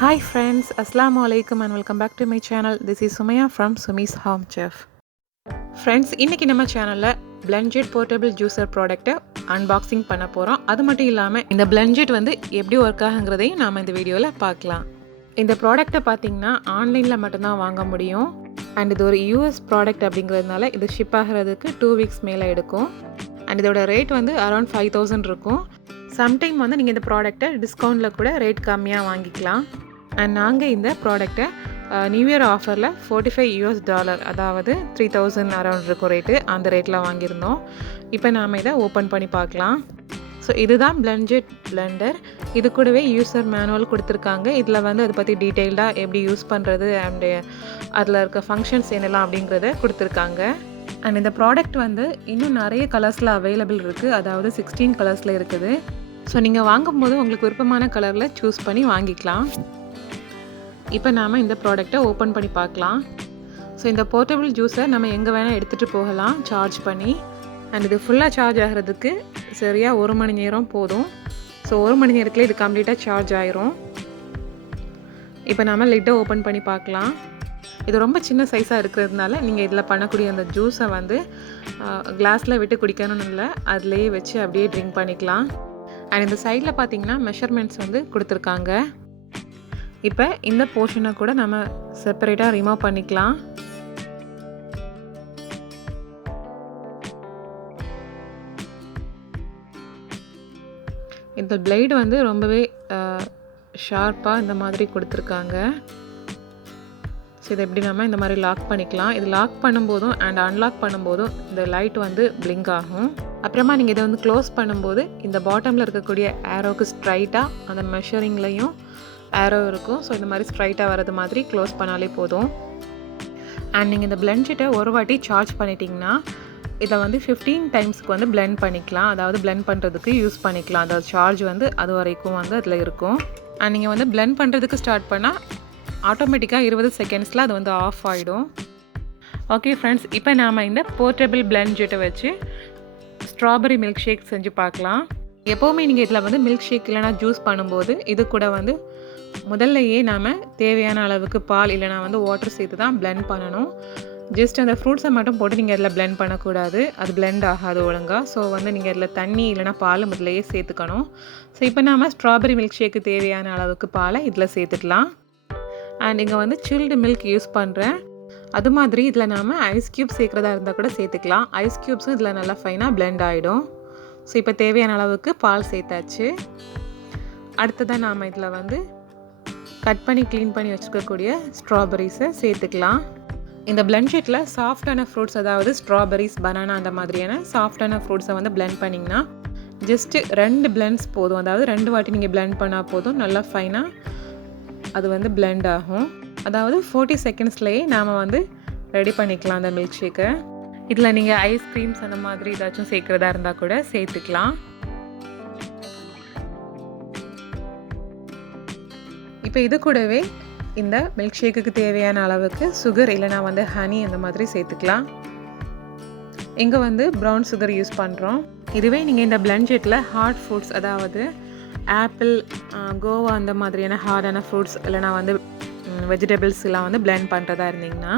Hi friends, Assalamu alaikum and welcome back to my channel. This is Sumaya from Sumi's Home Chef. Friends, இன்னைக்கு நம்ம சேனல்ல Blendjet Portable Juicer ப்ராடக்ட்டை unboxing பண்ண போறோம். அது மட்டும் இல்லாம இந்த Blendjet வந்து எப்படி ஒர்க் ஆகுங்கிறதையும் நாம இந்த வீடியோல பார்க்கலாம். இந்த ப்ராடக்ட்டை பாத்தீங்கன்னா ஆன்லைன்ல மட்டும் தான் வாங்க முடியும். and இது ஒரு US ப்ராடக்ட் அப்படிங்கிறதுனால இது ஷிப் ஆகிறதுக்கு 2 வீக்ஸ் மேல எடுக்கும். and இதோட ரேட் வந்து அரௌண்ட் 5000 இருக்கும். சம்டைம் வந்து நீங்கள் இந்த ப்ராடக்ட்டை டிஸ்கவுண்ட்டில் கூட ரேட் கம்மியாக வாங்கிக்கலாம். அண்ட் நாங்கள் இந்த ப்ராடக்ட்டை நியூ இயர் ஆஃபரில் $45 அதாவது 3000 அரௌண்ட் இருக்கும் ரேட்டு, அந்த ரேட்டில் வாங்கியிருந்தோம். இப்போ நாம் இதை ஓப்பன் பண்ணி பார்க்கலாம். ஸோ இதுதான் Blendjet பிளெண்டர். இது கூடவே யூசர் மேனுவல் கொடுத்துருக்காங்க. இதில் வந்து அதை பற்றி டீட்டெயில்டாக எப்படி யூஸ் பண்ணுறது அண்டு அதில் இருக்க ஃபங்க்ஷன்ஸ் என்னெல்லாம் அப்படிங்கிறத கொடுத்துருக்காங்க. அண்ட் இந்த ப்ராடக்ட் வந்து இன்னும் நிறைய கலர்ஸில் அவைலபிள் இருக்குது, அதாவது 16 கலர்ஸில் இருக்குது. ஸோ நீங்கள் வாங்கும்போது உங்களுக்கு விருப்பமான கலரில் சூஸ் பண்ணி வாங்கிக்கலாம். இப்போ நாம் இந்த ப்ராடக்டை ஓப்பன் பண்ணி பார்க்கலாம். ஸோ இந்த போர்ட்டபிள் ஜூஸை நம்ம எங்கே வேணால் எடுத்துகிட்டு போகலாம் சார்ஜ் பண்ணி. அண்ட் இது ஃபுல்லாக சார்ஜ் ஆகிறதுக்கு சரியாக 1 மணி நேரம் போதும். ஸோ 1 மணி நேரத்தில் இது கம்ப்ளீட்டாக சார்ஜ் ஆயிரும். இப்போ நாம் லிட்டை ஓப்பன் பண்ணி பார்க்கலாம். இது ரொம்ப சின்ன சைஸாக இருக்கிறதுனால நீங்கள் இதில் பண்ணக்கூடிய அந்த ஜூஸை வந்து கிளாஸில் விட்டு குடிக்கணும்னு இல்லை, அதிலேயே வச்சு அப்படியே ட்ரிங்க் பண்ணிக்கலாம். அண்ட் இந்த சைடில் பார்த்தீங்கன்னா மெஷர்மெண்ட்ஸ் வந்து கொடுத்துருக்காங்க. இப்போ இந்த போர்ஷனை கூட நம்ம செப்பரேட்டாக ரிமூவ் பண்ணிக்கலாம். இந்த பிளேடு வந்து ரொம்பவே ஷார்ப்பாக இந்த மாதிரி கொடுத்துருக்காங்க. ஸோ இதை எப்படி நம்ம இந்த மாதிரி லாக் பண்ணிக்கலாம். இது லாக் பண்ணும்போதும் அண்ட் அன்லாக் பண்ணும்போதும் இந்த லைட் வந்து பிளிங்க் ஆகும். அப்புறமா நீங்கள் இதை வந்து க்ளோஸ் பண்ணும்போது இந்த பாட்டமில் இருக்கக்கூடிய ஏரோவுக்கு ஸ்ட்ரைட்டாக அந்த மெஷரிங்லையும் ஏரோ இருக்கும். ஸோ இந்த மாதிரி ஸ்ட்ரைட்டாக வர்றது மாதிரி க்ளோஸ் பண்ணாலே போதும். அண்ட் நீங்கள் இந்த Blendjet-ஐ ஒரு வாட்டி சார்ஜ் பண்ணிட்டீங்கன்னா இதை வந்து 15 டைம்ஸ்க்கு வந்து பிளெண்ட் பண்ணிக்கலாம், அதாவது பிளெண்ட் பண்ணுறதுக்கு யூஸ் பண்ணிக்கலாம். அதாவது சார்ஜ் வந்து அது வரைக்கும் வந்து அதில் இருக்கும். அண்ட் நீங்கள் வந்து பிளெண்ட் பண்ணுறதுக்கு ஸ்டார்ட் பண்ணால் ஆட்டோமேட்டிக்காக 20 செகண்ட்ஸில் அது வந்து ஆஃப் ஆகிடும். ஓகே ஃப்ரெண்ட்ஸ், இப்போ நாம் இந்த போர்ட்டபிள் Blendjet-ஐ வச்சு ஸ்ட்ராபெரி மில்க் ஷேக் செஞ்சு பார்க்கலாம். எப்போவுமே நீங்கள் இதில் வந்து மில்க் ஷேக் இல்லைனா ஜூஸ் பண்ணும்போது இது கூட வந்து முதல்லையே நாம் தேவையான அளவுக்கு பால் இல்லைனா வந்து வாட்டர் சேர்த்து தான் பிளெண்ட் பண்ணணும். ஜஸ்ட் அந்த ஃப்ரூட்ஸை மட்டும் போட்டு நீங்கள் இதில் பிளெண்ட் பண்ணக்கூடாது, அது பிளெண்ட் ஆகாது ஒழுங்காக. ஸோ வந்து நீங்கள் இதில் தண்ணி இல்லைனா பால் முதல்லையே சேர்த்துக்கணும். ஸோ இப்போ நாம் ஸ்ட்ராபெரி மில்க் ஷேக்கு தேவையான அளவுக்கு பாலை இதில் சேர்த்துக்கலாம். அண்ட் இங்கே வந்து சில்டு மில்க் யூஸ் பண்ணுறேன். அது மாதிரி இதில் நாம் ஐஸ் க்யூப் சேர்க்குறதா இருந்தால் கூட சேர்த்துக்கலாம். ஐஸ் க்யூப்ஸும் இதில் நல்லா ஃபைனாக பிளெண்ட் ஆகிடும். ஸோ இப்போ தேவையான அளவுக்கு பால் சேர்த்தாச்சு. அடுத்ததாக நாம் இதில் வந்து கட் பண்ணி க்ளீன் பண்ணி வச்சுக்கக்கூடிய ஸ்ட்ராபெரிஸை சேர்த்துக்கலாம். இந்த Blendjet-ல சாஃப்டான ஃப்ரூட்ஸ், அதாவது ஸ்ட்ராபெரிஸ், பனானா அந்த மாதிரியான சாஃப்டான ஃப்ரூட்ஸை வந்து பிளெண்ட் பண்ணிங்கன்னா ஜஸ்ட்டு 2 பிளெண்ட்ஸ் போதும். அதாவது 2 வாட்டி நீங்கள் பிளெண்ட் பண்ணால் போதும், நல்லா ஃபைனாக அது வந்து பிளெண்ட் ஆகும். அதாவது 40 செகண்ட்ஸ்லேயே நாம் வந்து ரெடி பண்ணிக்கலாம் அந்த மில்க் ஷேக்கை. இதில் நீங்கள் ஐஸ்கிரீம்ஸ் அந்த மாதிரி ஏதாச்சும் சேர்க்குறதா இருந்தால் கூட சேர்த்துக்கலாம். இப்போ இது கூடவே இந்த மில்க் ஷேக்குக்கு தேவையான அளவுக்கு சுகர் இல்லைனா வந்து ஹனி அந்த மாதிரி சேர்த்துக்கலாம். இங்கே வந்து ப்ரௌன் சுகர் யூஸ் பண்ணுறோம். இதுவே நீங்கள் இந்த Blendjet-ல ஹார்ட் ஃப்ரூட்ஸ், அதாவது ஆப்பிள், கோவா அந்த மாதிரியான ஹார்டான ஃப்ரூட்ஸ் இல்லைனா வந்து வெஜிடபிள்ஸ் எல்லாம் வந்து பிளெண்ட் பண்ணுறதா இருந்தீங்கன்னா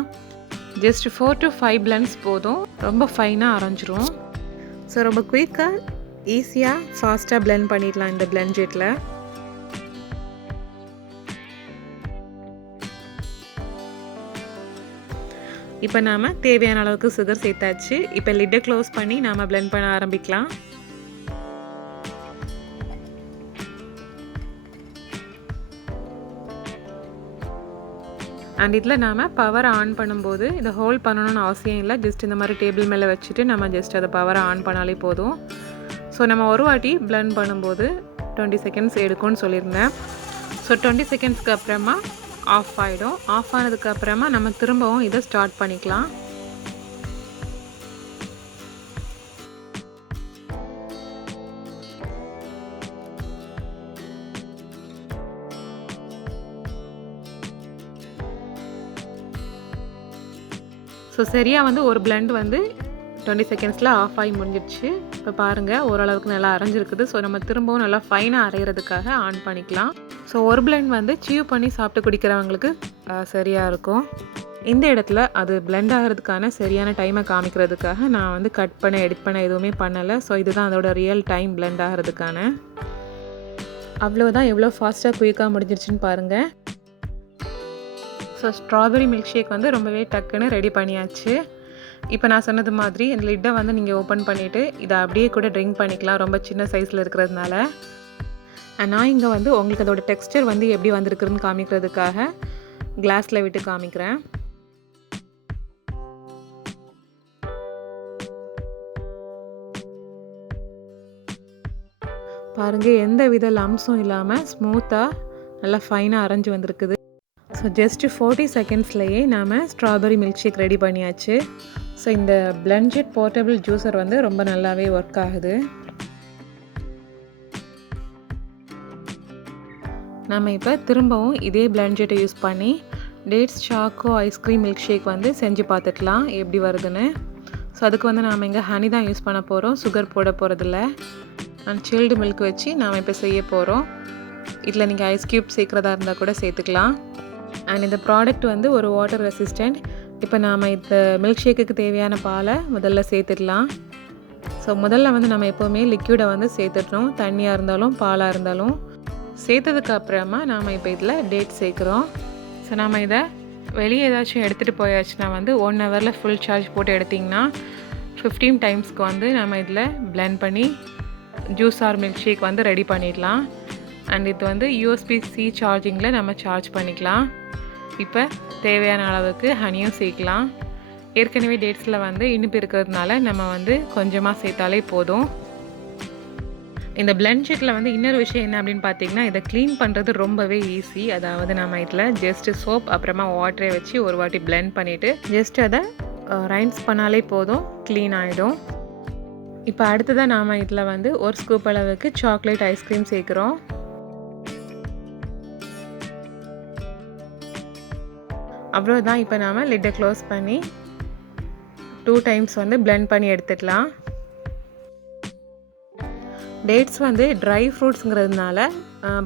ஜஸ்ட் 4 to 5 பிளெண்ட்ஸ் போதும், ரொம்ப ஃபைனாக அரைஞ்சிரும். ஸோ ரொம்ப குயிக்காக ஈஸியாக ஃபாஸ்ட்டாக பிளெண்ட் பண்ணிடலாம் இந்த Blendjet-ல. இப்போ நாம் தேவையான அளவுக்கு சுகர் சேர்த்தாச்சு. இப்போ லிட்டை க்ளோஸ் பண்ணி நாம் பிளெண்ட் பண்ண ஆரம்பிக்கலாம். அண்ட் இதில் நாம் பவரை ஆன் பண்ணும்போது இதை ஹோல்ட் பண்ணணும்னு அவசியம் இல்லை. ஜஸ்ட் இந்த மாதிரி டேபிள் மேலே வச்சுட்டு நம்ம ஜஸ்ட் அதை பவரை ஆன் பண்ணாலே போதும். ஸோ நம்ம ஒரு வாட்டி பிளெண்ட் பண்ணும்போது 20 செகண்ட்ஸ் எடுக்கும்னு சொல்லியிருந்தேன். ஸோ 20 செகண்ட்ஸ்க்கு அப்புறமா ஆஃப் ஆகிடும். ஆஃப் ஆனதுக்கு அப்புறமா நம்ம திரும்பவும் இதை ஸ்டார்ட் பண்ணிக்கலாம். ஸோ சரியாக வந்து ஒரு பிளெண்ட் வந்து 20 செகண்ட்ஸில் ஆஃப் ஆகி முடிஞ்சிடுச்சு. இப்போ பாருங்கள் ஓரளவுக்கு நல்லா அரைஞ்சிருக்குது. ஸோ நம்ம திரும்பவும் நல்லா ஃபைனாக அரைகிறதுக்காக ஆன் பண்ணிக்கலாம். ஸோ ஒரு பிளெண்ட் வந்து சீவ் பண்ணி சாப்பிட்டு குடிக்கிறவங்களுக்கு சரியாக இருக்கும். இந்த இடத்துல அது பிளெண்ட் ஆகிறதுக்கான சரியான டைமை காமிக்கிறதுக்காக நான் வந்து கட் பண்ண எடிட் பண்ண எதுவுமே பண்ணலை. ஸோ இதுதான் அதோட ரியல் டைம் பிளெண்ட் ஆகிறதுக்கான. அவ்வளோதான், எவ்வளோ ஃபாஸ்ட்டாக குயிக்காக முடிஞ்சிருச்சுன்னு பாருங்கள். ஸோ ஸ்ட்ராபெரி மில்க் ஷேக் வந்து ரொம்பவே டக்குன்னு ரெடி பண்ணியாச்சு. இப்போ நான் சொன்னது மாதிரி இந்த லிட்டை வந்து நீங்கள் ஓப்பன் பண்ணிவிட்டு இதை அப்படியே கூட ட்ரிங்க் பண்ணிக்கலாம், ரொம்ப சின்ன சைஸில் இருக்கிறதுனால. நான் இங்கே வந்து உங்களுக்கு அதோட டெக்ஸ்டர் வந்து எப்படி வந்திருக்குதுன்னு காமிக்கிறதுக்காக கிளாஸில் விட்டு காமிக்கிறேன். பாருங்கள், எந்த வித லம்ஸும் இல்லாமல் ஸ்மூத்தாக நல்லா ஃபைனாக அரைஞ்சி வந்திருக்குது. ஸோ ஜஸ்ட்டு 40 செகண்ட்ஸ்லேயே நாம் ஸ்ட்ராபெரி மில்க் ஷேக் ரெடி பண்ணியாச்சு. ஸோ இந்த பிளெண்ட்ஜெட் போர்ட்டபிள் ஜூஸர் வந்து ரொம்ப நல்லாவே ஒர்க் ஆகுது. நம்ம இப்போ திரும்பவும் இதே பிளெண்ட்ஜெட்டை யூஸ் பண்ணி dates choco ice cream milk shake வந்து செஞ்சு பார்த்துக்கலாம் எப்படி வருதுன்னு. ஸோ அதுக்கு வந்து நாம் இங்கே ஹனி தான் யூஸ் பண்ண போகிறோம், சுகர் போட போகிறதில்ல. அண்ட் சில்டு மில்க் வச்சு நாம் இப்போ செய்ய போகிறோம். இதில் நீங்கள் ஐஸ் க்யூப் சேர்க்குறதா இருந்தால் கூட சேர்த்துக்கலாம். அண்ட் இந்த ப்ராடக்ட் வந்து ஒரு வாட்டர் ரெசிஸ்டண்ட். இப்போ நாம் இந்த மில்க் ஷேக்குக்கு தேவையான பாலை முதல்ல சேர்த்துடலாம். ஸோ முதல்ல வந்து நம்ம எப்போவுமே லிக்யூடை வந்து சேர்த்துடணும், தண்ணியாக இருந்தாலும் பாலாக இருந்தாலும். சேர்த்ததுக்கு அப்புறமா நாம் இப்போ இதில் டேட் சேர்க்குறோம். ஸோ நாம் இதை வெளியே ஏதாச்சும் எடுத்துகிட்டு போயாச்சுன்னா வந்து 1 ஹவரில் ஃபுல் சார்ஜ் போட்டு எடுத்திங்கன்னா 15 டைம்ஸ்க்கு வந்து நம்ம இதில் பிளெண்ட் பண்ணி ஜூஸ் ஆர் மில்க் ஷேக் வந்து ரெடி பண்ணிடலாம். அண்ட் இது வந்து USB-C சார்ஜிங்கில் நம்ம சார்ஜ் பண்ணிக்கலாம். இப்போ தேவையான அளவுக்கு ஹனியும் சேர்க்கலாம். ஏற்கனவே டேட்ஸில் வந்து இனிப்பு இருக்கிறதுனால நம்ம வந்து கொஞ்சமாக சேர்த்தாலே போதும். இந்த பிளெண்ட்ஜெட்டில் வந்து இன்னொரு விஷயம் என்ன அப்படின்னு பார்த்தீங்கன்னா, இதை க்ளீன் பண்ணுறது ரொம்பவே ஈஸி. அதாவது நம்ம இதில் ஜஸ்ட்டு சோப் அப்புறமா வாட்டரை வச்சு ஒரு வாட்டி பிளெண்ட் பண்ணிவிட்டு ஜஸ்ட் அதை ரைன்ஸ் பண்ணாலே போதும், க்ளீன் ஆகிடும். இப்போ அடுத்ததாக நாம் இதில் வந்து ஒரு ஸ்கூப் அளவுக்கு சாக்லேட் ஐஸ்கிரீம் சேர்க்குறோம். அவ்வளோதான். இப்போ நாம் லிட்டை க்ளோஸ் பண்ணி 2 டைம்ஸ் வந்து பிளெண்ட் பண்ணி எடுத்துக்கலாம். டேட்ஸ் வந்து ட்ரை ஃப்ரூட்ஸுங்கிறதுனால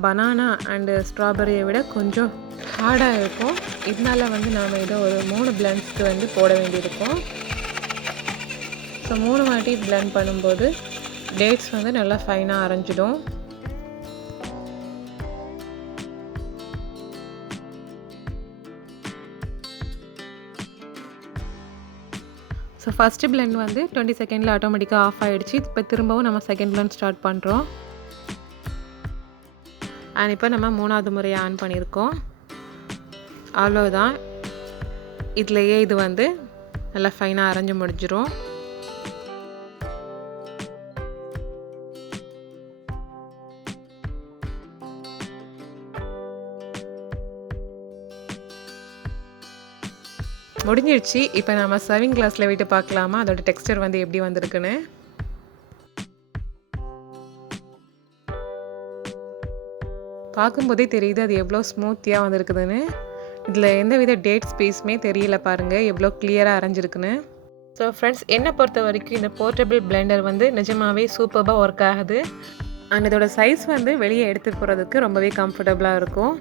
பனானா அண்டு ஸ்ட்ராபெரியை விட கொஞ்சம் ஹார்டாக இருக்கும். இதனால வந்து நாம் இதை ஒரு 3 பிளெண்ட்ஸ்க்கு வந்து போட வேண்டியிருக்கும். ஸோ 3 வாட்டி பிளெண்ட் பண்ணும்போது டேட்ஸ் வந்து நல்லா ஃபைனாக அரைஞ்சிடும். ஸோ ஃபஸ்ட்டு பிளெண்ட் வந்து 20 செகண்டில் ஆட்டோமேட்டிக்காக ஆஃப் ஆகிடுச்சு. இப்போ திரும்பவும் நம்ம செகண்ட் பிளெண்ட் ஸ்டார்ட் பண்ணுறோம். அண்ட் இப்போ நம்ம 3வது முறையை ஆன் பண்ணியிருக்கோம். அவ்வளோதான், இதுலையே இது வந்து நல்லா ஃபைனாக அரைஞ்சு முடிஞ்சிடும். முடிஞ்சிடுச்சு. இப்போ நம்ம சர்விங் கிளாஸில் விட்டு பார்க்கலாமா அதோட டெக்ஸ்டர் வந்து எப்படி வந்திருக்குன்னு. பார்க்கும்போதே தெரியுது அது எவ்வளோ ஸ்மூத்தியாக வந்திருக்குதுன்னு. இதில் எந்த வித டேட் ஸ்பேஸுமே தெரியல, பாருங்கள் எவ்வளோ கிளியராக அரைஞ்சிருக்குன்னு. ஸோ ஃப்ரெண்ட்ஸ், என்னை பொறுத்த வரைக்கும் இந்த போர்ட்டபிள் பிளெண்டர் வந்து நிஜமாகவே சூப்பராக ஒர்க் ஆகுது. அண்ட் இதோட சைஸ் வந்து வெளியே எடுத்துகிட்டு போகிறதுக்கு ரொம்பவே கம்ஃபர்டபுளாக இருக்கும்.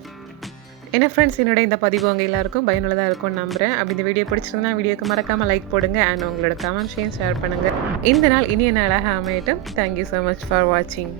என்ன ஃப்ரெண்ட்ஸ், என்னோட இந்த பதிவு உங்கள் எல்லாருக்கும் பயனுள்ளதாக இருக்கும்னு நம்புகிறேன். அப்படி இந்த வீடியோ பிடிச்சிருந்தா வீடியோக்கு மறக்காமல் லைக் போடுங்க. அண்ட் உங்களோட கமெண்ட்ஸையும் ஷேர் பண்ணுங்கள். இந்த நாள் இனிய நாளாக அமையட்டும். தேங்க்யூ ஸோ மச் ஃபார் வாட்சிங்.